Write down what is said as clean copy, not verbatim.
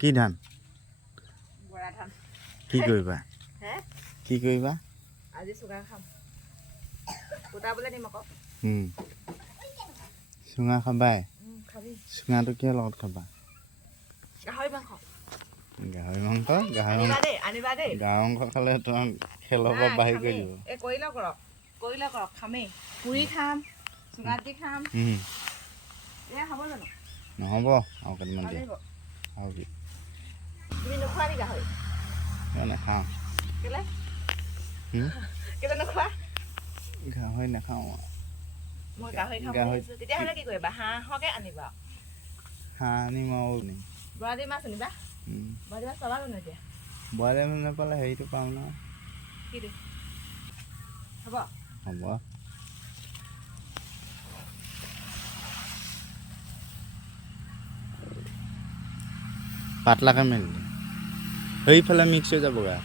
কি ধান বৰা ধান কি কৰিবা হে কি কৰিবা আজি চুঙা খাম গোটাবলৈ দিম আকৌ চুঙা খাবাই খাবি চুঙাটো কিহৰ লগত খাবা গাহৰি মাংস গাহৰি মাংস আনিবা দেই গাহৰি মাংস খালে তোমাক খেলৰ পৰা বাহিৰ কৰি দিব এই কৰিলে কৰক খামেই পুৰি খাম চুঙাত দি খাম এয়া খাব জানো নহ'ব আৰু কেইটামান দিয়া আৰু কি তুমি নোখোৱা নি গাহৰি নাখাওঁ কেলে নোখোৱা গাহৰি নাখাওঁ মই গাহৰি খাম তেতিয়াহ'লে কি কৰিবা হাঁহকে আনিবা হাঁহ আনিম আৰু বৰালি মাছ আনিবা বৰালি মাছ পাবা জানো এতিয়া বৰালি মাছ নাপালে হেৰিটো পাওঁ ন কি হ'ব হ'ব পাতলাকে মেলি সেইফালে মিক্স হৈ যাবগৈ